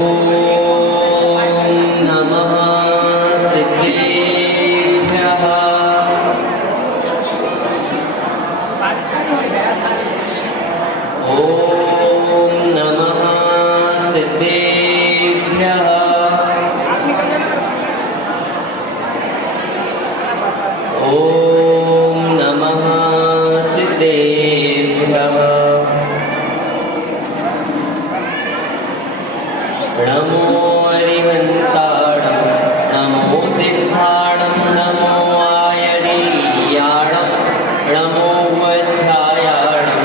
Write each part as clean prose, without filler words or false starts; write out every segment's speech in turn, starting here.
ॐ नमः सिद्धेभ्यः। ॐ नमः सिद्धेभ्यः। ॐ नमः सिद्धेभ्यः। नमो हरिवन्ताणं नमो सिद्धाणं नमो आयरीयाणं नमो वज्रायाणं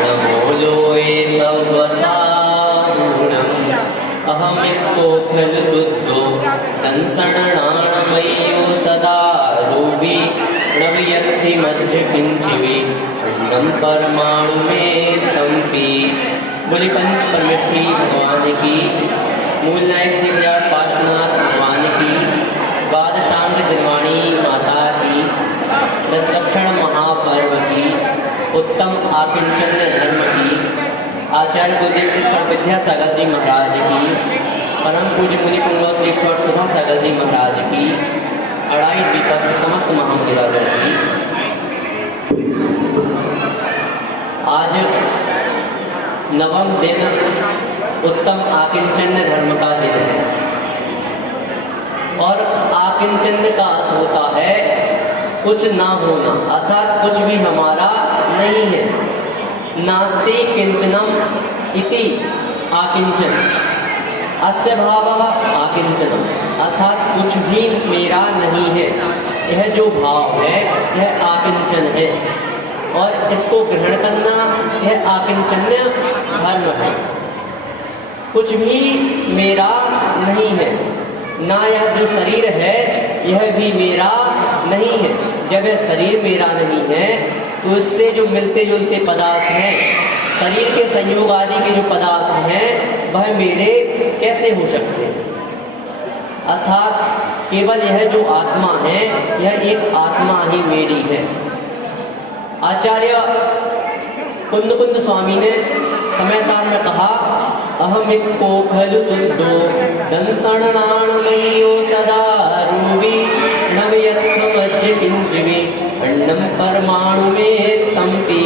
नमो लोये सवसागुणम् अहमित्तो खलु शुद्धो दंसणाणमय्यो सदा रूपी नवयत्ति मध्य किंचिवे अन्नं परमाणु में तंपी। बोले पंच परमेष्ठी भगवान की, मूल नायक श्री विराट पार्श्वनाथ भगवान की, द्वादशांग जनवाणी माता की, दशलक्षण महापर्व की, उत्तम आकिंचन धर्म की, आचार्य गुरुदेव श्री विद्यासागर जी महाराज की, परम पूज्य मुनि पुंगव श्री सुधा सागर जी महाराज की, अड़ाई दीपक समस्त महामुनिराजों की। आज नवम दिन उत्तम आकिंचन धर्म का दिन है और आकिंचन का अर्थ होता है कुछ ना होना, अर्थात कुछ भी हमारा नहीं है। नास्ति किंचनम इति आकिंचन, अस्य भावः आकिंचनम, अर्थात कुछ भी मेरा नहीं है। यह जो भाव है यह आकिंचन है और इसको ग्रहण करना यह आकिंचन्य धर्म है। कुछ भी मेरा नहीं है, ना यह जो शरीर है यह भी मेरा नहीं है। जब यह शरीर मेरा नहीं है तो इससे जो मिलते जुलते पदार्थ हैं, शरीर के संयोग आदि के जो पदार्थ हैं वह मेरे कैसे हो सकते हैं। अर्थात केवल यह जो आत्मा है यह एक आत्मा ही मेरी है। आचार्य कुंद स्वामी ने समय सार में कहा, अहमित्तो खलु शुद्धो दंसणाणमय्यो सदा रूपी नवयत्थ मज्ज किंचिवे अन्नं परमाणु में तंपी।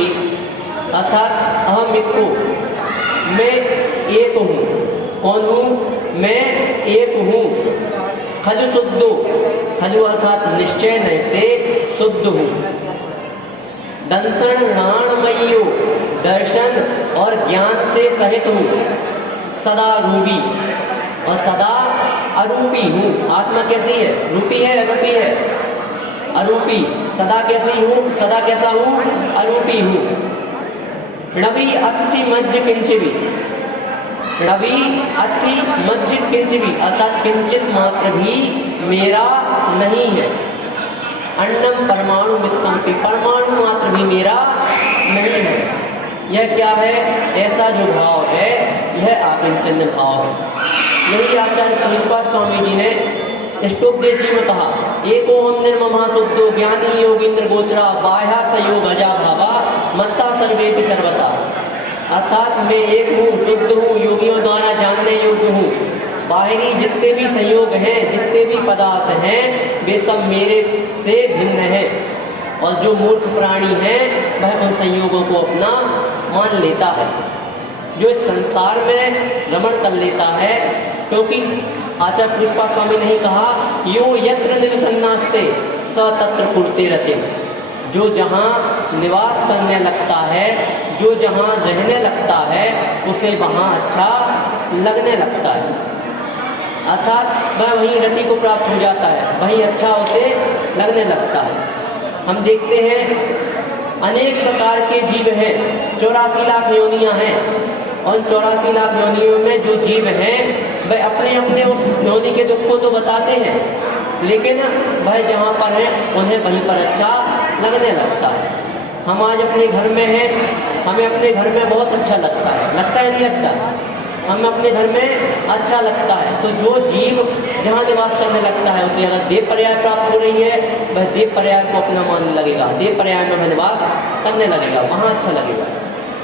अर्थात अहमित्तो, मैं एक हूँ। कौन हूँ? मैं एक हूँ। खलु शुद्धो, खलु अर्थात निश्चय न से शुद्ध हूँ। दंसणाणमय्यो, दर्शन और ज्ञान से सहित हूँ। सदा रूपी और सदा अरूपी हूँ। आत्मा कैसी है? रूपी है, अरूपी है? अरूपी। सदा कैसी हूँ? सदा कैसा हूँ? अरूपी हूँ। नवी अति मज्ज किंचिवी, नवी अति मज्ज किंचिवी, अर्थात किंचित मात्र भी मेरा नहीं है। अन्नम परमाणु मित्तम, परमाणु मात्र भी मेरा नहीं है। यह क्या है? ऐसा जो भाव है यह आकिंचन भाव है। यही आचार्य पूज्यपाद स्वामी जी ने इष्टोपदेश जी में कहा, एको हम निर्ममा शुद्धो ज्ञानी योगींद्र गोचरा बाह्या संयोग अजा भावा मत्ता सर्वेपि सर्वता। अर्थात मैं एक हूँ, शुद्ध हूँ, योगियों द्वारा जानने योग्य हूँ। बाहरी जितने भी संयोग हैं, जितने भी पदार्थ हैं, वे सब मेरे से भिन्न हैं। और जो मूर्ख प्राणी है वह उन संयोगों को अपना मान लेता है, जो इस संसार में रमण कर लेता है। क्योंकि आचार्य पूज्यपाद स्वामी ने कहा, यो यत्र निवसन्नास्ते स तत्र कुरुते रतिम्। जो जहाँ निवास करने लगता है, जो जहाँ रहने लगता है, उसे वहाँ अच्छा लगने लगता है। अर्थात वह वहीं रति को प्राप्त हो जाता है, वहीं अच्छा उसे लगने लगता है। हम देखते हैं अनेक प्रकार के जीव हैं, 84 लाख योनियां हैं। और 84 लाख योनियों में जो जीव हैं वह अपने अपने उस योनि के दुख को तो बताते हैं, लेकिन वह जहाँ पर है उन्हें वहीं पर अच्छा लगने लगता है। हम आज अपने घर में हैं, हमें अपने घर में बहुत अच्छा लगता है नहीं लगता? हमें अपने घर में अच्छा लगता है। तो जो जीव जहाँ निवास करने लगता है उसे अगर देव पर्याय प्राप्त हो रही है, वह देव पर्याय को अपना मानने लगेगा, देव पर्याय में वह निवास करने लगेगा, वहाँ अच्छा लगेगा।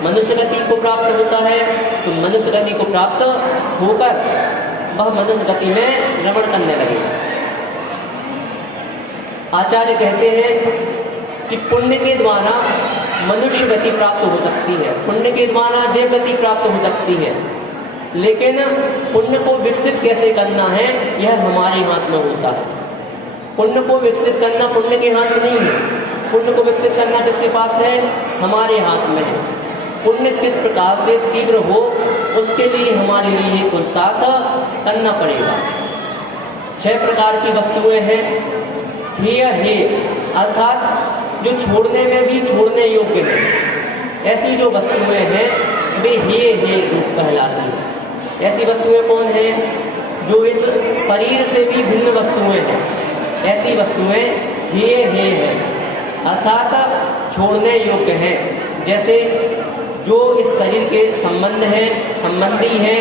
मनुष्य गति को प्राप्त होता है तो मनुष्य गति को प्राप्त होकर वह मनुष्य गति में रमण करने लगे। आचार्य कहते हैं कि पुण्य के द्वारा मनुष्य गति प्राप्त हो सकती है, पुण्य के द्वारा देव गति प्राप्त हो सकती है, लेकिन पुण्य को विकसित कैसे करना है यह हमारे हाथ में होता है। पुण्य को विकसित करना पुण्य के हाथ में नहीं है, पुण्य को विकसित करना किसके पास है? हमारे हाथ में है। पुण्य किस प्रकार से तीव्र हो उसके लिए हमारे लिए पुरुषार्थ करना पड़ेगा। 6 प्रकार की वस्तुएं हैं। हे अर्थात जो छोड़ने में भी छोड़ने योग्य है, ऐसी जो वस्तुएं हैं वे हे रूप कहलाती है। ऐसी वस्तुएं कौन हैं? जो इस शरीर से भी भिन्न वस्तुएं हैं, ऐसी वस्तुएं हे है, अर्थात छोड़ने योग्य हैं। जैसे जो इस शरीर के संबंधी हैं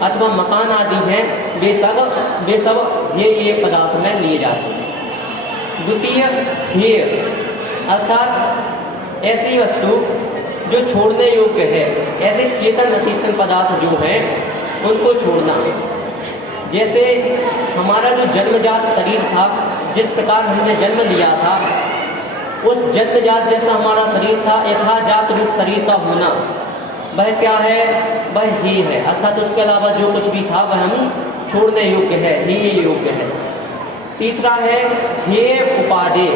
अथवा मकान आदि हैं, वे सब ये पदार्थ में लिए जाते हैं। द्वितीय हे अर्थात ऐसी वस्तु जो छोड़ने योग्य है, ऐसे चेतन अचेतन पदार्थ जो हैं उनको छोड़ना। जैसे हमारा जो जन्मजात शरीर था, जिस प्रकार हमने जन्म लिया था, उस जन्मजात जैसा हमारा शरीर था, यथाजात रूप शरीर का होना, वह क्या है? वह ही है, अर्थात उसके अलावा जो कुछ भी था वह हम छोड़ने योग्य है, ही योग्य है। तीसरा है हे उपादेय,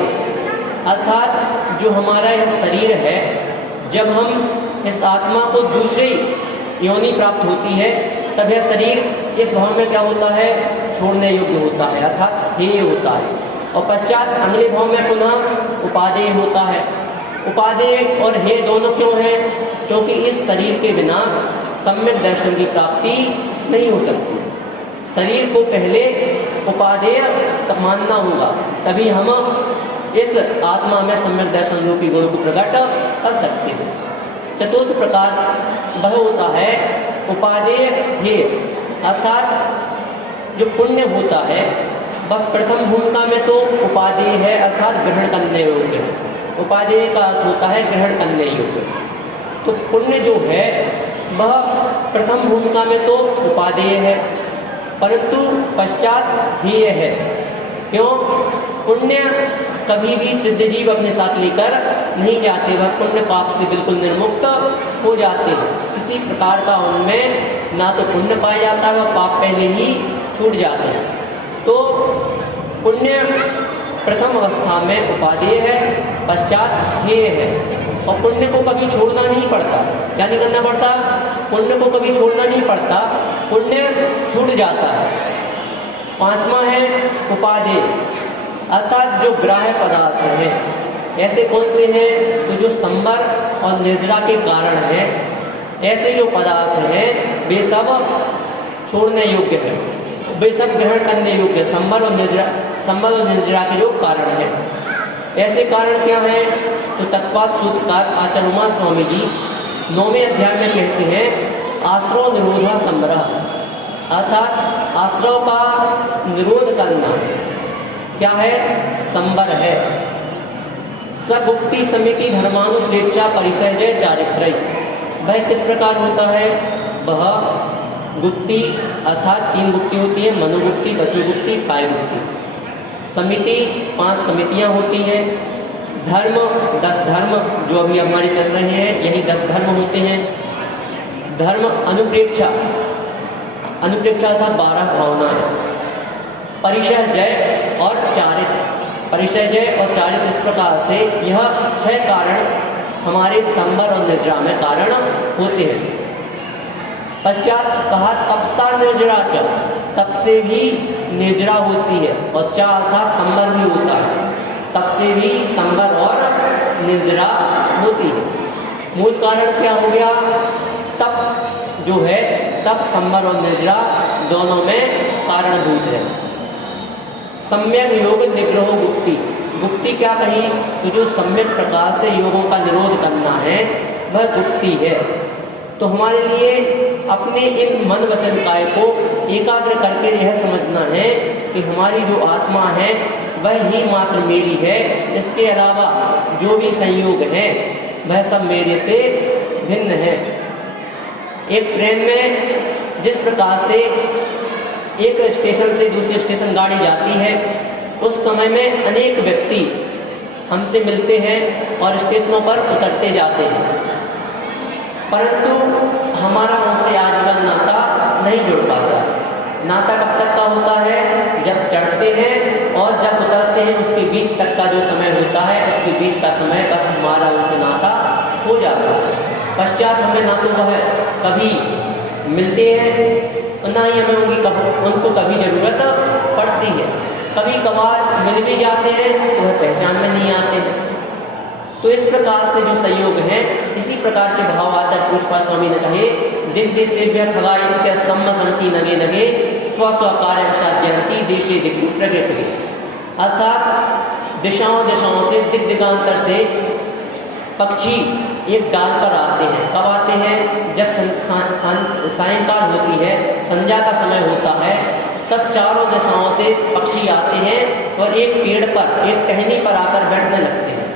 अर्थात जो हमारा यह शरीर है, जब हम इस आत्मा को दूसरी योनि प्राप्त होती है तब यह शरीर इस भाव में क्या होता है? छोड़ने योग्य होता है, अर्थात हे होता है। और पश्चात अगले भाव में पुनः उपादेय होता है। उपादेय और हे दोनों क्यों है? क्योंकि इस शरीर के बिना सम्यक दर्शन की प्राप्ति नहीं हो सकती। शरीर को पहले उपादेय मानना होगा, तभी हम इस आत्मा में सम्यक दर्शन रूपी गुण को प्रकट कर सकते हैं। चतुर्थ प्रकार वह होता है उपादेय हे, अर्थात जो पुण्य होता है वह प्रथम भूमिका में तो उपादेय है, अर्थात ग्रहण करने योग्य है। उपादेय का अर्थ होता है ग्रहण करने योग्य। तो पुण्य जो है वह प्रथम भूमिका में तो उपादेय है, परंतु पश्चात हेय है। क्यों? पुण्य कभी भी सिद्ध जीव अपने साथ लेकर नहीं जाते, वह पुण्य पाप से बिल्कुल निर्मुक्त हो जाते हैं। किसी प्रकार का उनमें ना तो पुण्य पाया जाता है, पाप पहले ही छूट जाते हैं। तो पुण्य प्रथम अवस्था में उपादेय है, पश्चात हेय है। और पुण्य को कभी छोड़ना नहीं पड़ता। क्या नहीं करना पड़ता? पुण्य को कभी छोड़ना नहीं पड़ता, पुण्य छूट जाता है। 5वां है उपादेय, अर्थात जो ग्राह्य पदार्थ हैं, ऐसे कौन से हैं? तो जो संवर और निर्जरा के कारण हैं, ऐसे जो पदार्थ हैं वे सब छोड़ने योग्य हैं, वे सब ग्रहण करने योग्य, संवर और निर्जरा के जो कारण हैं। ऐसे कारण क्या हैं? तो तत्पाद सूत्रकार आचार्य उमा स्वामी जी 9वें अध्याय में कहते हैं आश्रव निरोधा संवरः, अर्थात आश्रव का निरोध करना क्या है? संवर है। सगुप्ति समिति धर्मानुप्रेक्षा परिसहजय चारित्रय, वह किस प्रकार होता है? वह गुप्ति अर्थात 3 गुप्ति होती है, मनोगुप्ति, वचोगुप्ति, कायगुप्ति। समिति 5 समितियां होती हैं। धर्म 10 धर्म जो अभी हमारे चल रहे हैं, यही 10 धर्म होते हैं। धर्म अनुप्रेक्षा अर्थात 12 भावनाएं। परिसहजय और चारित्र, परिसहजय और चारित्र इस प्रकार से यह 6 कारण हमारे संवर और निर्जरा में कारण होते हैं। पश्चात कहा तपसा निर्जरा च, तप से भी निर्जरा होती है, और चा अर्थात संवर भी होता है, तप से भी संवर और निर्जरा होती है। मूल कारण क्या हो गया? तप जो है, तप संवर और निर्जरा दोनों में कारणभूत है। सम्यक योग निग्रह गुप्ति, गुप्ति क्या कही? तो जो सम्यक प्रकार से योगों का निरोध करना है वह गुप्ति है। तो हमारे लिए अपने इन मन वचन काय को एकाग्र करके यह समझना है कि हमारी जो आत्मा है वह ही मात्र मेरी है, इसके अलावा जो भी संयोग है वह सब मेरे से भिन्न है। एक ट्रेन में जिस प्रकार से एक स्टेशन से दूसरे स्टेशन गाड़ी जाती है, उस समय में अनेक व्यक्ति हमसे मिलते हैं और स्टेशनों पर उतरते जाते हैं, परंतु हमारा उनसे आजीवन नाता नहीं जुड़ पाता। नाता कब तक का होता है? जब चढ़ते हैं और जब उतरते हैं, उसके बीच तक का जो समय होता है, उसके बीच का समय बस हमारा उनसे नाता हो जाता है। पश्चात हमें ना तो वह कभी मिलते हैं और ना ही हमें उनको कभी ज़रूरत पड़ती है। कभी कभार मिल भी जाते हैं तो वह पहचान में नहीं आते हैं। तो इस प्रकार से जो संयोग हैं, इसी प्रकार के भाव आचार्य पूज्यपाद स्वामी ने कहे, दिग्देशेभ्य खगायन्त्य सम्मसन्ति नगे नगे स्व स्व कार्य वशाद्यन्ति देशे दिक्षु प्रगृह्य। अर्थात दिशाओं दिशाओं से दिग दिगांतर से पक्षी एक डाल पर आते हैं। कब आते हैं? जब सायंकाल होती है, संध्या का समय होता है, तब चारों दिशाओं से पक्षी आते हैं और एक पेड़ पर, एक टहनी पर आकर बैठने लगते हैं।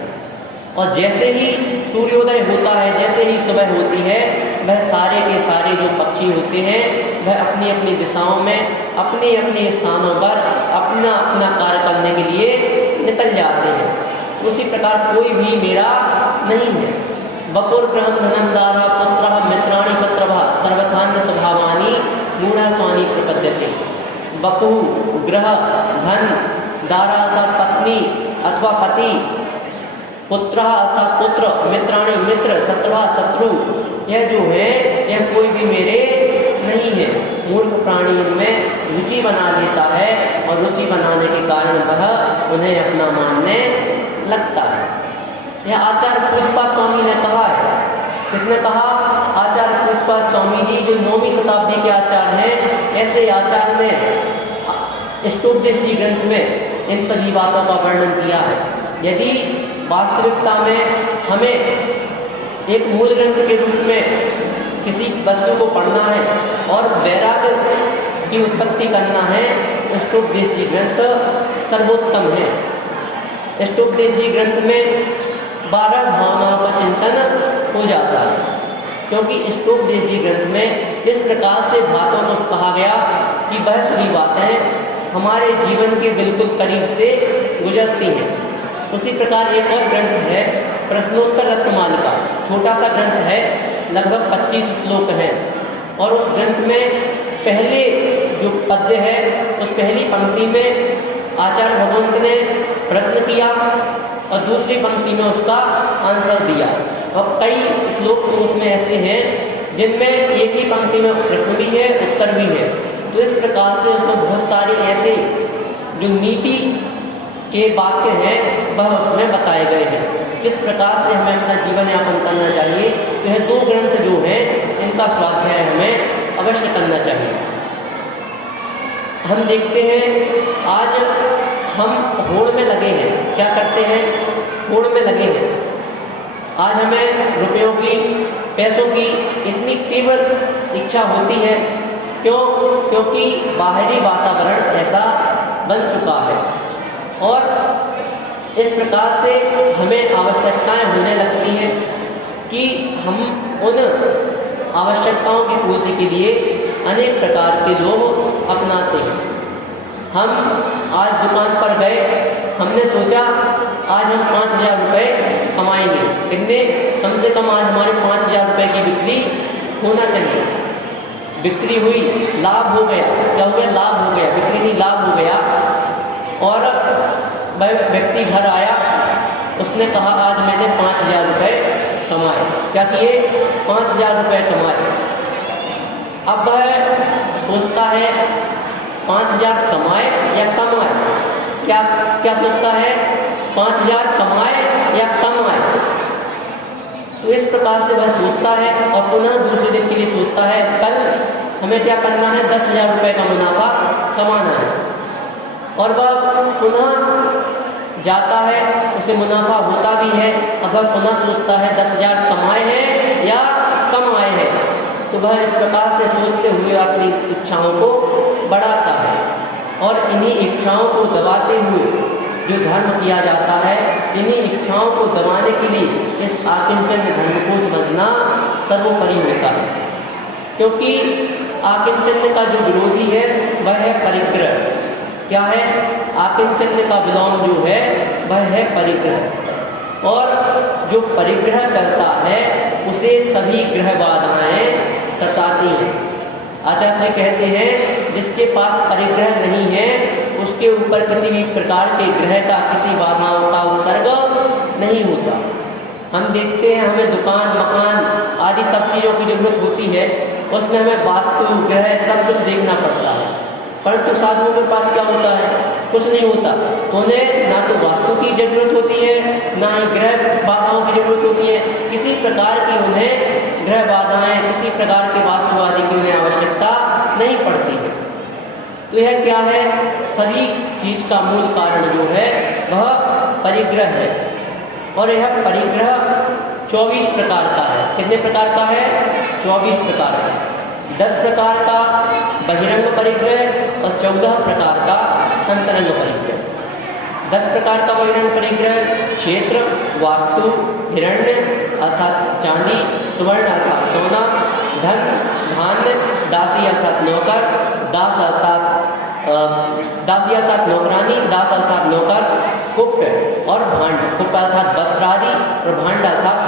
और जैसे ही सूर्योदय होता है, जैसे ही सुबह होती है, वह सारे के सारे जो पक्षी होते हैं वह अपनी अपनी दिशाओं में, अपने अपने स्थानों पर अपना अपना कार्य करने के लिए निकल जाते हैं। उसी प्रकार कोई भी मेरा नहीं है। बपुर ग्रहम धनम दारा पुत्र मित्राणि शत्रभा सर्वथान्य स्वभावानी मूढ़ा स्वानी प्रपद्यते। बपु ग्रह धन, दारा अर्थात पत्नी अथवा पति, पुत्र अर्थात पुत्र, मित्राणि मित्र, शत्रवा शत्रु, यह जो है यह कोई भी मेरे नहीं है। मूर्ख प्राणी इनमें रुचि बना लेता है और रुचि बनाने के कारण वह उन्हें अपना मानने लगता है। यह आचार्य पूज्यपाद स्वामी ने कहा है। किसने कहा? आचार्य पूज्यपाद स्वामी जी, जो 9वीं शताब्दी के आचार्य हैं। ऐसे आचार्य ने ष्टोपदेश जी ग्रंथ में इन सभी बातों का वर्णन किया है। यदि वास्तविकता में हमें एक मूल ग्रंथ के रूप में किसी वस्तु को पढ़ना है और वैराग्य की उत्पत्ति करना है, तो ष्टोपदेश जी ग्रंथ सर्वोत्तम है। ष्टोपदेश जी ग्रंथ में 12 भावनाओं का चिंतन हो जाता है, क्योंकि ष्टोपदेश जी ग्रंथ में इस प्रकार से बातों को कहा गया कि वह सभी बातें हमारे जीवन के बिल्कुल करीब से गुजरती हैं। उसी प्रकार एक और ग्रंथ है प्रश्नोत्तर रत्नमालिका, छोटा सा ग्रंथ है, लगभग 25 श्लोक हैं। और उस ग्रंथ में पहले जो पद्य है, उस पहली पंक्ति में आचार्य भगवंत ने प्रश्न किया और दूसरी पंक्ति में उसका आंसर दिया। और कई श्लोक तो उसमें ऐसे हैं जिनमें एक ही पंक्ति में प्रश्न भी है, उत्तर भी है। तो इस प्रकार से उसमें बहुत सारे ऐसे जो नीति के वाक्य हैं वह उसमें बताए गए हैं। किस प्रकार से हमें अपना जीवन यापन करना चाहिए, यह 2 ग्रंथ जो हैं इनका स्वाध्याय हमें अवश्य करना चाहिए। हम देखते हैं आज हम होड़ में लगे हैं। क्या करते हैं? होड़ में लगे हैं। आज हमें रुपयों की, पैसों की इतनी तीव्र इच्छा होती है। क्यों? क्योंकि बाहरी वातावरण ऐसा बन चुका है और इस प्रकार से हमें आवश्यकताएं होने लगती हैं कि हम उन आवश्यकताओं की पूर्ति के लिए अनेक प्रकार के लोग अपनाते हैं। हम आज दुकान पर गए, हमने सोचा आज हम 5000 रुपये कमाएंगे। कितने? कम से कम आज हमारे 5000 रुपये की बिक्री होना चाहिए। बिक्री हुई, लाभ हो गया। क्या हो गया? लाभ हो गया। बिक्री नहीं, लाभ हो गया। और वह व्यक्ति घर आया, उसने कहा आज मैंने 5000 रुपये कमाए। क्या किए? 5000 रुपये कमाए। अब वह सोचता है 5000 कमाए या कमाए? क्या क्या सोचता है? 5000 कमाए या कमाए? तो इस प्रकार से वह सोचता है और पुनः दूसरे दिन के लिए सोचता है कल हमें क्या करना है? 10,000 रुपये का मुनाफा कमाना है। और वह पुनः जाता है, उसे मुनाफा होता भी है। अब वह पुनः सोचता है 10,000 कमाए हैं या कम आए हैं। तो वह इस प्रकार से सोचते हुए अपनी इच्छाओं को बढ़ाता है और इन्हीं इच्छाओं को दबाते हुए जो धर्म किया जाता है, इन्हीं इच्छाओं को दबाने के लिए इस आकिंचन धर्म को समझना सर्वोपरि होता है, क्योंकि आकिंचन का जो विरोधी है वह है परिग्रह। क्या है? आकिंचन का विलोम जो है वह है परिग्रह, और जो परिग्रह करता है उसे सभी ग्रह बाधाएं सताती हैं। आचार्य कहते हैं जिसके पास परिग्रह नहीं है उसके ऊपर किसी भी प्रकार के ग्रह का, किसी बाधाओं का उत्सर्ग नहीं होता। हम देखते हैं हमें दुकान, मकान आदि सब चीज़ों की जरूरत होती है, उसमें हमें वास्तु, ग्रह सब कुछ देखना पड़ता है, परंतु साधुओं के पास क्या होता है? कुछ नहीं होता। तो उन्हें ना तो वास्तु की जरूरत होती है, ना ही ग्रह बाधाओं की जरूरत होती है। किसी प्रकार की उन्हें ग्रह बाधाएं, किसी प्रकार के वास्तु आदि की उन्हें आवश्यकता नहीं पड़ती है। तो यह क्या है? सभी चीज का मूल कारण जो है वह परिग्रह है, और यह परिग्रह 24 प्रकार का है। कितने प्रकार का है? 24 प्रकार का। 10 प्रकार का बहिरंग परिग्रह और 14 प्रकार का अंतरंग परिग्रह। 10 प्रकार का बहिरंग परिग्रह क्षेत्र, वास्तु, हिरण्य अर्थात चांदी, सुवर्ण अर्थात सोना, धन, धान्य, दासी अर्थात नौकर, दासी अर्थात नौकरानी, दास अर्थात नौकर, कुप्य और भांड। कुप्य अर्थात वस्त्र आदि और भांड अर्थात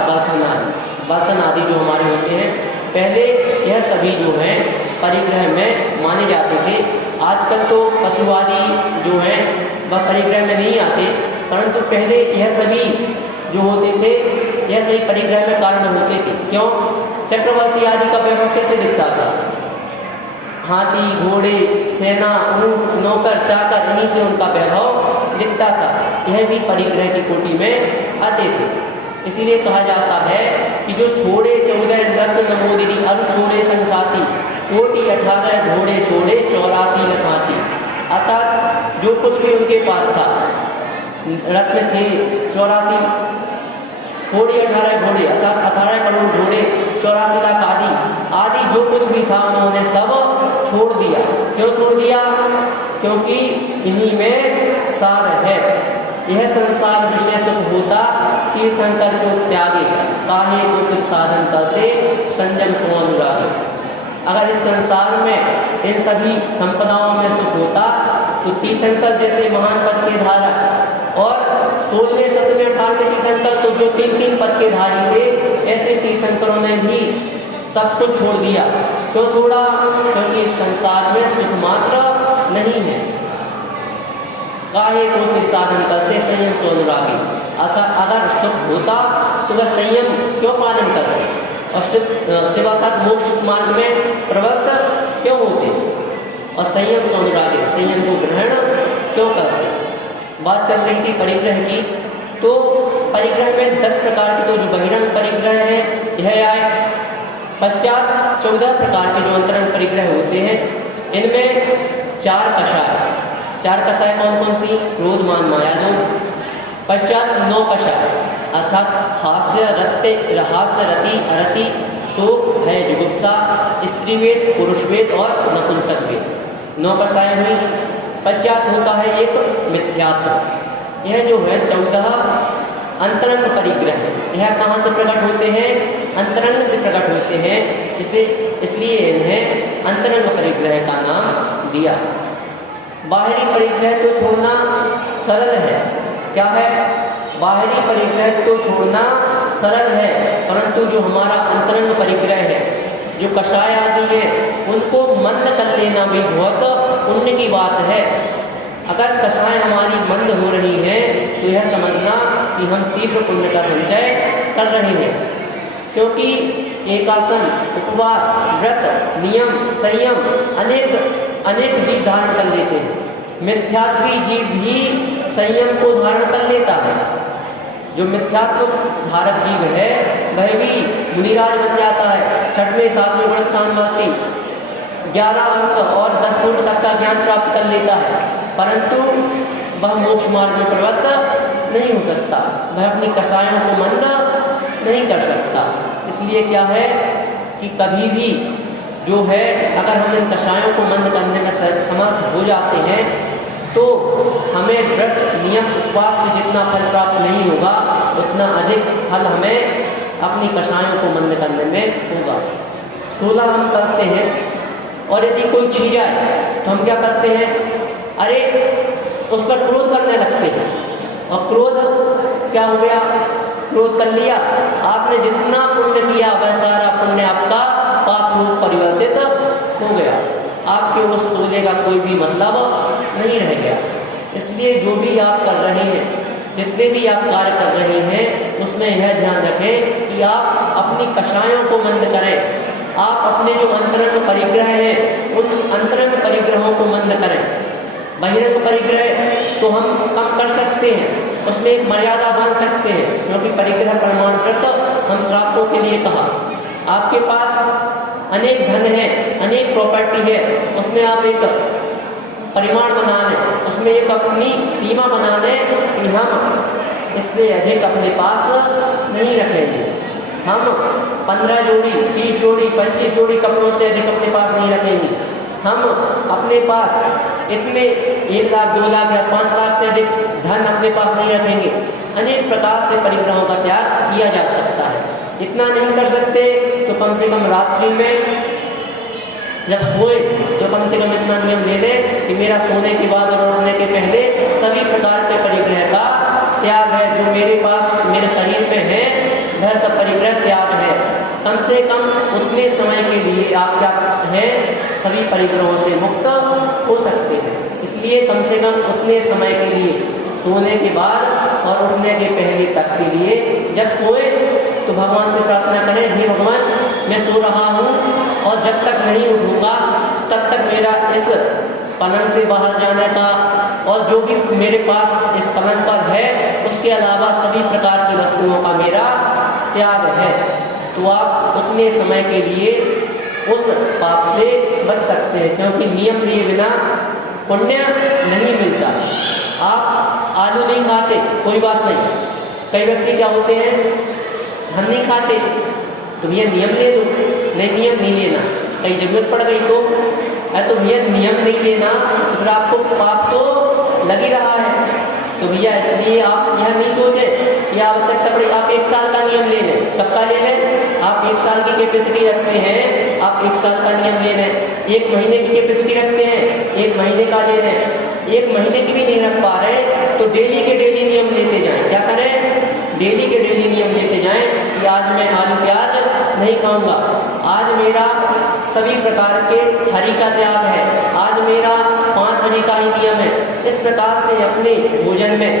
बर्तन आदि जो हमारे होते हैं। पहले यह सभी जो हैं परिग्रह में माने जाते थे। आजकल तो पशु आदि जो हैं वह परिग्रह में नहीं आते, परंतु पहले यह सभी जो होते थे यह सही परिग्रह में कारण होते थे। क्यों? चक्रवर्ती आदि का वैभव कैसे दिखता था? हाथी, घोड़े, सेना, ऊंट, नौकर, चाकर, इन्हीं से उनका वैभव दिखता था। यह भी परिग्रह की कोटि में आते थे। इसीलिए कहा जाता है कि जो छोड़े 14 रत्न नमोदिनी, अरु छोड़े संसाती, कोटि 18 घोड़े छोड़े 84 लखाती। अर्थात जो कुछ भी उनके पास था, रत्न थे 84, घोड़े 18 घोड़े अर्थात 18 करोड़ घोड़े, 84 लाख आदि जो कुछ भी था उन्होंने सब छोड़ दिया। क्यों छोड़ दिया? क्योंकि इन्हीं में सार है। यह संसार विषय सुख होता, तीर्थंकर जो त्यागे, काहे को सुख साधन करते, संयम सो अनुरागे। अगर इस संसार में इन सभी संपदाओं में सुख होता तो तीर्थंकर जैसे महान पद के धारक और 16वें 17वें 18वें तीर्थंकर तो जो 3-3 पद के धारी थे, ऐसे तीर्थंकरों ने भी सब कुछ छोड़ दिया। क्यों छोड़ा? क्योंकि इस संसार में सुख मात्र नहीं है। काहे को सुख साधन करते, संयम सो अनुरागी। अगर सुख होता तो वह संयम क्यों पालन करते और सेवा का मोक्ष मार्ग में प्रवृत्त क्यों होते, और संयम सो अनुरागी, संयम को ग्रहण क्यों करते। बात चल रही थी परिग्रह की, तो परिग्रह में 10 प्रकार के तो जो बहिरंग परिग्रह है यह आए। पश्चात 14 प्रकार के जो अंतरंग परिग्रह होते हैं, इनमें 4 कषाय कौन कौन सी? क्रोध, मान, माया, लोभ। पश्चात 9 कषाय अर्थात हास्य, रति, अरति, शोक, भय, जुगुप्सा, स्त्रीवेद, पुरुषवेद और नपुंसकवेद। 9 कषाय हुई। पश्चात होता है एक मिथ्यात्व। यह जो है 14 अंतरंग परिग्रह है। यह कहाँ से प्रकट होते हैं? अंतरंग से प्रकट होते हैं। इसलिए इन्हें अंतरंग परिग्रह का नाम दिया। बाहरी परिग्रह तो छोड़ना सरल है। क्या है? बाहरी परिग्रह तो छोड़ना सरल है, परंतु जो हमारा अंतरंग परिग्रह है, जो कषाय आदि है, उनको मंद कर लेना भी बहुत पुण्य की बात है। अगर कषाय हमारी मंद हो रही है तो यह समझना कि हम तीव्र पुण्य का संचय कर रहे हैं, क्योंकि एकासन, उपवास, व्रत, नियम, संयम अनेक जीव धारण कर लेते हैं। मिथ्यात्वी जीव भी संयम को धारण कर लेता है। जो मिथ्यात्व धारक जीव है वह भी मुनिराज बन जाता है। 6वें 7वें गुण स्थान वाक्य 11 अंक और 10 गुण तक का ज्ञान प्राप्त कर लेता है, परंतु वह मोक्ष मार्ग में प्रवृत्त नहीं हो सकता। वह अपनी कषायों को मंद नहीं कर सकता। इसलिए क्या है कि कभी भी जो है अगर हम इन कषायों को मंद करने में समर्थ हो जाते हैं तो हमें व्रत, नियम, उपवास से जितना फल प्राप्त नहीं होगा उतना अधिक फल हमें अपनी कषायों को मंद करने में होगा। 16 हम करते हैं, और यदि कोई छीन जाए तो हम क्या करते हैं, अरे उस पर क्रोध करने लगते हैं, और क्रोध क्या हो गया, क्रोध कर लिया, आपने जितना पुण्य किया वह सारा पुण्य आपका पाप रूप परिवर्तित हो गया, आपके उस सोले का कोई भी मतलब नहीं रह गया। इसलिए जो भी आप कर रहे हैं, जितने भी आप कार्य कर रहे हैं, उसमें यह ध्यान रखें कि आप अपनी कषायों को मंद करें। आप अपने जो अंतरंग परिग्रह हैं उन अंतरंग परिग्रहों को मंद करें। बहिरंग परिग्रह तो हम कम कर सकते हैं, उसमें एक मर्यादा बांध सकते हैं, क्योंकि परिग्रह प्रमाणकृत हम श्रावकों के लिए कहा। आपके पास अनेक धन है, अनेक प्रॉपर्टी है, उसमें आप एक परिमाण बना लें, उसमें एक अपनी सीमा बना लें कि हम इससे अधिक अपने पास नहीं रखेंगे। हम 15 जोड़ी, 20 जोड़ी, 25 जोड़ी कपड़ों से अधिक अपने पास नहीं रखेंगे। हम अपने पास इतने 1 लाख, 2 लाख या 5 लाख से अधिक धन अपने पास नहीं रखेंगे। अनेक प्रकार से परिग्रहों का त्याग किया जा सकता है। इतना नहीं कर सकते तो कम से कम रात्रि में जब सोए तो कम से कम इतना नियम ले लें कि मेरा सोने के बाद और उठने के पहले सभी प्रकार के परिग्रह का त्याग है। जो मेरे पास मेरे शरीर में है वह सब परिग्रह त्याग है। कम से कम उतने समय के लिए आप क्या हैं, सभी परिग्रहों से मुक्त हो सकते हैं। इसलिए कम से कम उतने समय के लिए, सोने के बाद और उठने के पहले तक के लिए, जब सोए तो भगवान से प्रार्थना करें, हे भगवान मैं सो रहा हूँ और जब तक नहीं उठूंगा तब तक मेरा इस पलंग से बाहर जाने का और जो भी मेरे पास इस पलंग पर है उसके अलावा सभी प्रकार की वस्तुओं का मेरा त्याग है। तो आप उतने समय के लिए उस पाप से बच सकते हैं, क्योंकि नियम लिए बिना पुण्य नहीं मिलता। आप आलू नहीं खाते, कोई बात नहीं। कई व्यक्ति क्या होते हैं, हम नहीं खाते तो भैया नियम ले लो, नहीं नियम नहीं लेना, कहीं जरूरत पड़ गई तो भैया नियम नहीं लेना, तो फिर आपको पाप तो लग ही रहा है। तो भैया इसलिए आप यह नहीं सोचे कि आवश्यकता पड़े आप 1 साल का नियम ले लें। कब का ले लें, आप 1 साल की कैपेसिटी रखते हैं, आप 1 साल का नियम ले लें। 1 महीने की कैपेसिटी रखते हैं, 1 महीने का ले लें। 1 महीने की भी नहीं रख पा रहे तो डेली के डेली नियम लेते जाएं। क्या करें, डेली के डेली नियम लेते जाएं कि आज मैं आलू प्याज नहीं खाऊंगा, आज मेरा सभी प्रकार के हरी का त्याग है, आज मेरा 5 हरी का ही नियम है। इस प्रकार से अपने भोजन में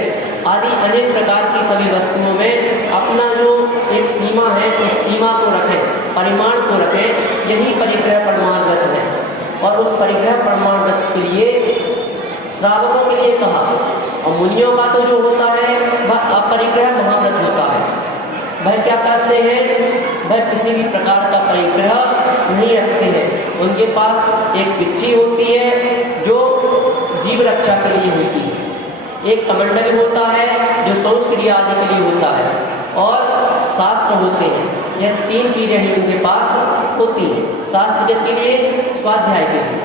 आदि अनेक प्रकार की सभी वस्तुओं में अपना जो एक सीमा है उस सीमा को रखें, परिमाण को रखें। यही परिग्रह प्रमाणगत है। और उस परिग्रह प्रमाणगत के लिए श्रावकों के लिए कहा, और मुनियों का तो जो होता है वह अपरिग्रह महाव्रत होता है। वह क्या करते हैं, वह किसी भी प्रकार का परिग्रह नहीं रखते हैं। उनके पास एक पिच्ची होती है जो जीव रक्षा के लिए होती है, एक कमंडल होता है जो शौच क्रिया आदि के लिए होता है, और शास्त्र होते हैं। यह 3 चीजें ही उनके पास होती हैं। शास्त्र किसके लिए, स्वाध्याय के लिए।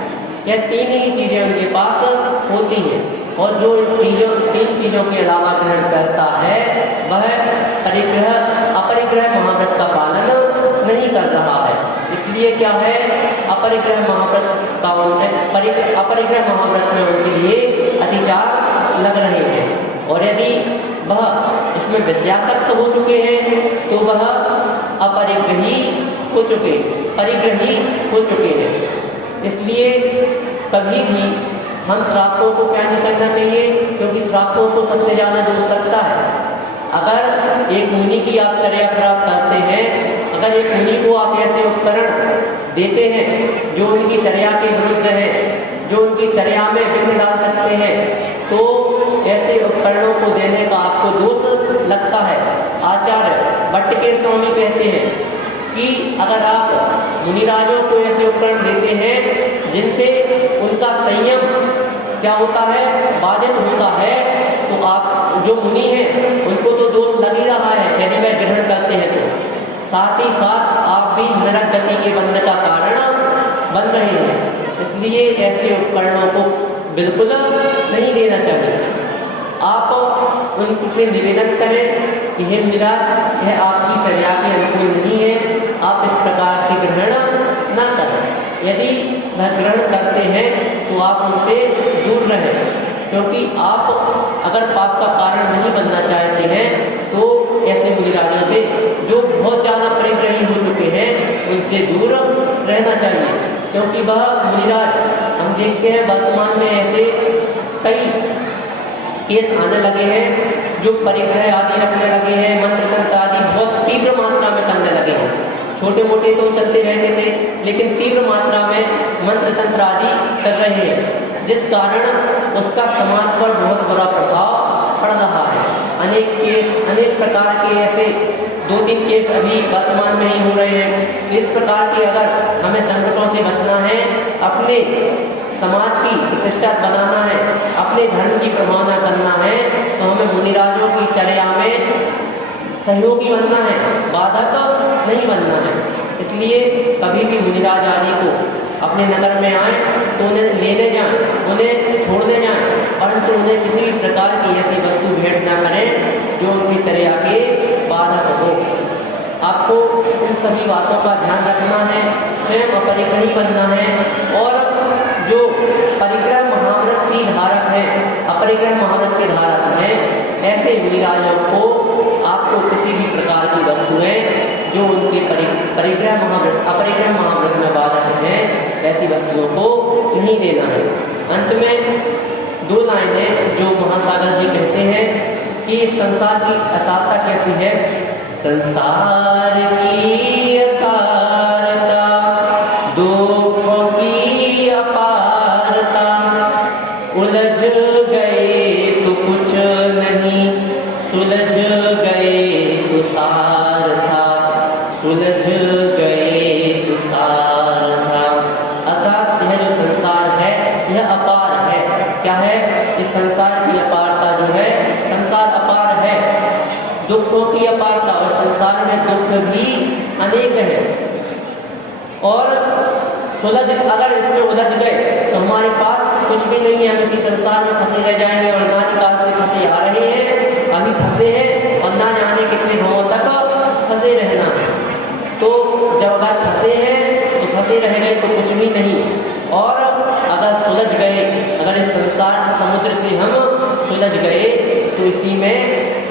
यह 3 ही चीजें उनके पास होती हैं। और जो इन 3 चीजों के अलावा ग्रहण करता है वह अपरिग्रह महाव्रत का पालन नहीं कर रहा है। इसलिए क्या है, अपरिग्रह महाव्रत का अपरिग्रह महाव्रत में उनके लिए अतिचार लग रहे हैं। और यदि वह इसमें विषयासक्त हो चुके हैं तो वह परिग्रही हो चुके हैं। इसलिए कभी भी हम श्रावकों को क्या नहीं करना चाहिए, क्योंकि श्रावकों को सबसे ज्यादा दोष लगता है। अगर एक मुनि की आप चर्या खराब करते हैं, अगर एक मुनि को आप ऐसे उपकरण देते हैं जो उनकी चर्या के विरुद्ध है, जो उनकी चर्या में विघ्न डाल सकते हैं, तो ऐसे उपकरणों को देने का आपको दोष लगता है। आचार्य भट्टकेर स्वामी कहते हैं कि अगर आप मुनिराजों को ऐसे उपकरण देते हैं जिनसे उनका संयम क्या होता है, बाधित होता है, तो आप जो मुनि हैं उनको तो दोष लग ही रहा है यदि वह ग्रहण करते हैं तो, साथ ही साथ आप भी नरक गति के बंध का कारण बन रहे हैं। इसलिए ऐसे उपकरणों को बिल्कुल नहीं देना चाहिए। आप उनसे निवेदन करें कि हे मुनिराज, यह आपकी चर्या के अनुकूल नहीं है, आप इस प्रकार से ग्रहण न करें। यदि वह ग्रहण करते हैं तो आप उनसे दूर रहें, क्योंकि आप अगर पाप का कारण नहीं बनना चाहते हैं तो ऐसे मुनिराजों से जो बहुत ज़्यादा परिग्रही हो चुके हैं उनसे दूर रहना चाहिए। क्योंकि वह मुनिराज, हम देखते हैं वर्तमान में ऐसे कई केस आने लगे हैं जो परिग्रह आदि रखने लगे हैं, मंत्र तंत्र आदि बहुत तीव्र मात्रा में करने लगे हैं। छोटे मोटे तो चलते रहते थे, लेकिन तीव्र मात्रा में मंत्र तंत्र आदि कर रहे हैं, जिस कारण उसका समाज पर बहुत बुरा प्रभाव पड़ रहा है। अनेक केस, अनेक प्रकार के ऐसे 2-3 केस अभी वर्तमान में ही हो रहे हैं। इस प्रकार के अगर हमें संकटों से बचना है, अपने समाज की प्रतिष्ठा बनाना है, अपने धर्म की प्रभावना करना है, तो हमें मुनिराजों की चर्या में सहयोगी बनना है, बाधक नहीं बनना है। इसलिए कभी भी मुनिराज आदि को अपने नगर में आए तो उन्हें लेने जाएं, उन्हें छोड़ने जाएं, परंतु उन्हें किसी भी प्रकार की ऐसी वस्तु भेंट न करें जो उनकी चर्या के बाधक हो। आपको इन सभी बातों का ध्यान रखना है, स्वयं अपरिग्रही बनना है, और जो परिग्रह महाव्रत की धारक है, अपरिग्रह महाव्रत के धारक हैं, ऐसे मुनिराजों को आपको किसी भी प्रकार की वस्तुएं जो उनके परिग्रह महाव्रत, अपरिग्रह महाव्रत में बाधक हैं, ऐसी वस्तुओं को नहीं देना है। अंत में 2 लाइनें जो महासागर जी कहते हैं कि संसार की असारता कैसी है। संसार की असारता, दुखों की अपारता, उलझ गए तो कुछ नहीं, सुलझ गए तो सार था, सुलझ गए तो सार था। अर्थात यह जो संसार है यह अपार है। क्या है? इस संसार की अपारता जो है, संसार अपार है, दुखों की अपारता, और संसार में दुख भी अनेक है। और अगर इसमें उलझ गए तो हमारे पास कुछ भी नहीं है, हम इसी संसार में फंसे रह जाएंगे, और अनादिकाल से फंसे आ रहे हैं, अभी फंसे हैं और ना जाने कितने भावों तक फंसे रहना है। तो जब अगर फंसे हैं तो फंसे रह गए तो कुछ भी नहीं, और अगर सुलझ गए, अगर इस संसार समुद्र से हम सुलझ गए तो इसी में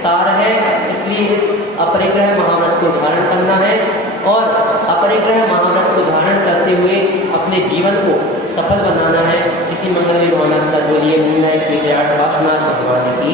सार है। इसलिए इस अपरिग्रह महाव्रत को धारण करना है, और अपरिग्रह महाव्रत को धारण करते हुए अपने जीवन को सफल बनाना है। इसी मंगलमय भावना के साथ बोलिए मंगल श्री विराट वासनाथ भगवान की